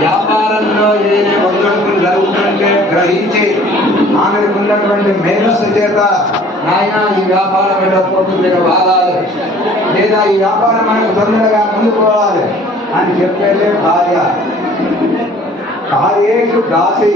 వ్యాపారంలో ఏ ఒడిదుడుకులు జరుగుతుంటే గ్రహించి ఆమెకు ఉన్నటువంటి మేధస్సు చేత నాయన ఈ వ్యాపారం డబ్బుతుంది వాడాలి లేదా ఈ వ్యాపారం మనకు తొందరగా ముందుకు పోవాలి అని చెప్పేదే భార్య. కార్యేషు దాసి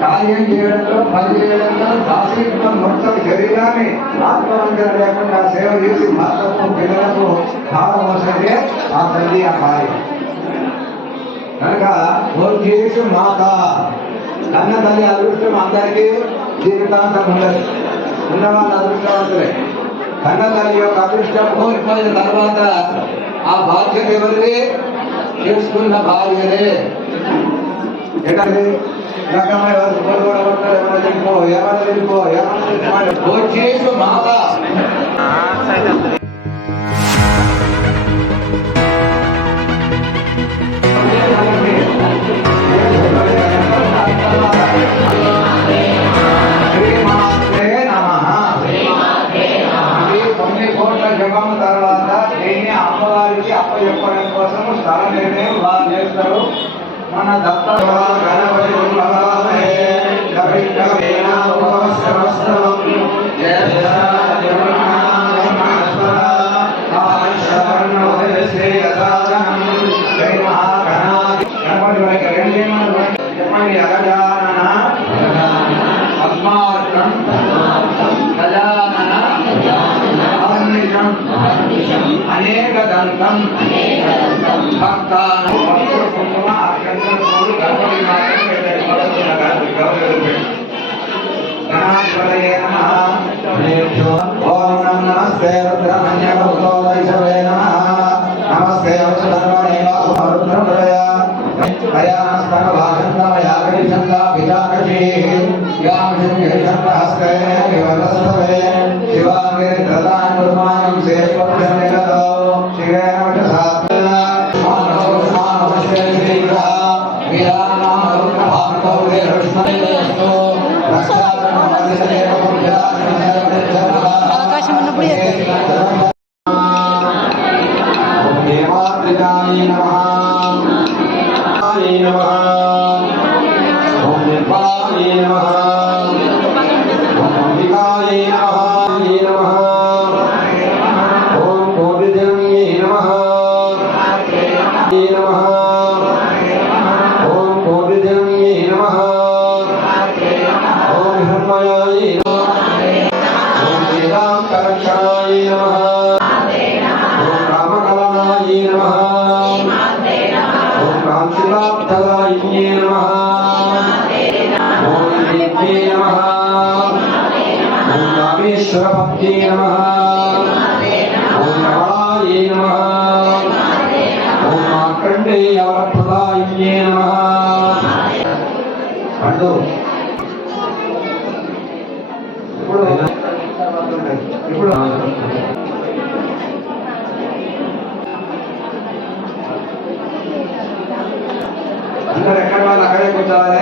కార్యం చేయడంలో పని చేయడంలో దాసి మొత్తం శరీరాన్ని ఆత్మవంచన లేకుండా సేవ చేసి భర్తకు పిల్లలకు భారం వస్తే ఆ తల్లి ఆ భార్య. భోజేషు మాత కన్న తల్లి అదృష్టం అందరికీ జీవితాంతం ఉండదు ఉన్నవాళ్ళు అదృష్టవంతులే. కన్న తల్లి యొక్క అదృష్టం కోల్పోయిన తర్వాత ఆ బాధ్యత ఎవరిది? చేసుకున్న భార్యనే ఎక్కడి రకమైన వారు కోరుకోవడం ఎవరు వెళ్ళిపో ఎవరు వెళ్ళిపో ఎవరు భోజేషు మాత. చెప్పండి అగజానన పద్మార్కం గజానన అహర్నిశం అనేక దంతం అవకాశం ఓం రామేశ్వరభక్తే నమః ఓం రమణాయ నమః ఓం మార్కండేయవరప్రదాయిన్యే నమః అంటూ ఇప్పుడు ఇప్పుడు అందరు ఎక్కడ వాళ్ళు అక్కడే కూర్చోవాలి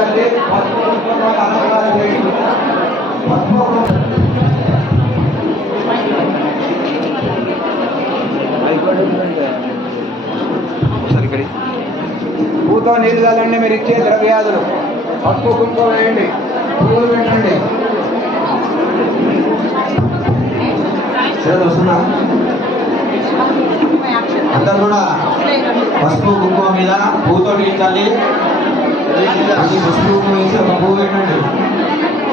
పూర్వ నీళ్ళు చేయండి పూతో నీళ్ళు మీరు ఇచ్చే ద్రవ్యాధులు పప్పు కుంకుమ వేయండి. పువ్వులు పెట్టండి. వస్తున్నా. అందరు కూడా పసుపు కుంకుమ మీద పూతో నీళ్ళు తల్లి అది వస్తువు కుంకుమ ఒక పువ్వు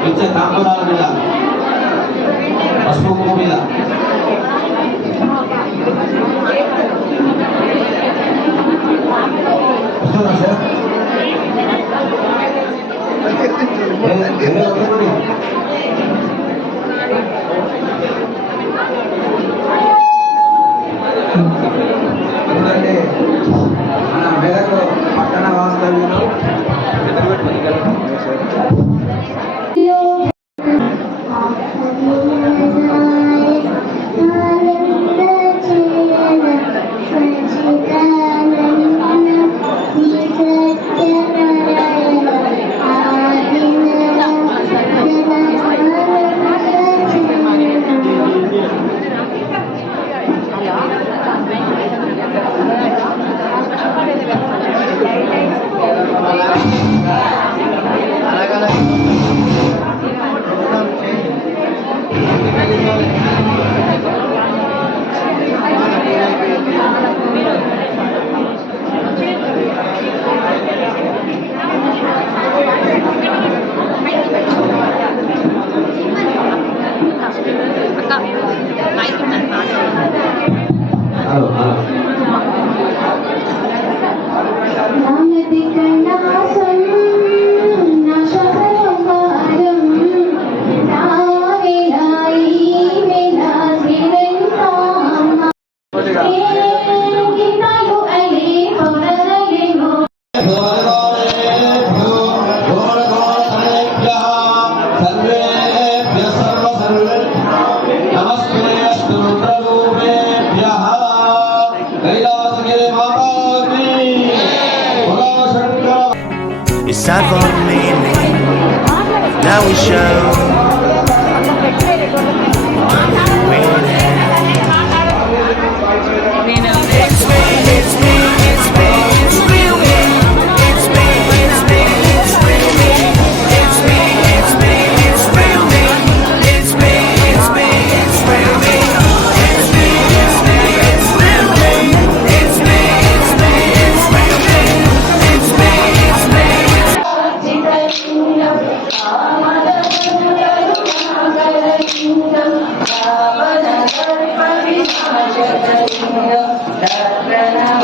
ఇచ్చే తాంబూలాల మీద Gracias.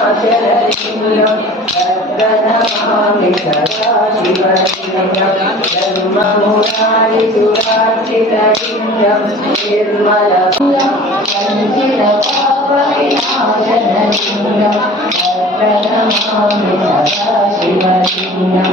అచరలింగం రత్నమామి సదాశివలింగం ధర్మమురారి సురార్చితలింగం నిర్మల సంచిత పాపవినాశనలింగం రత్నమామి సదాశివలింగం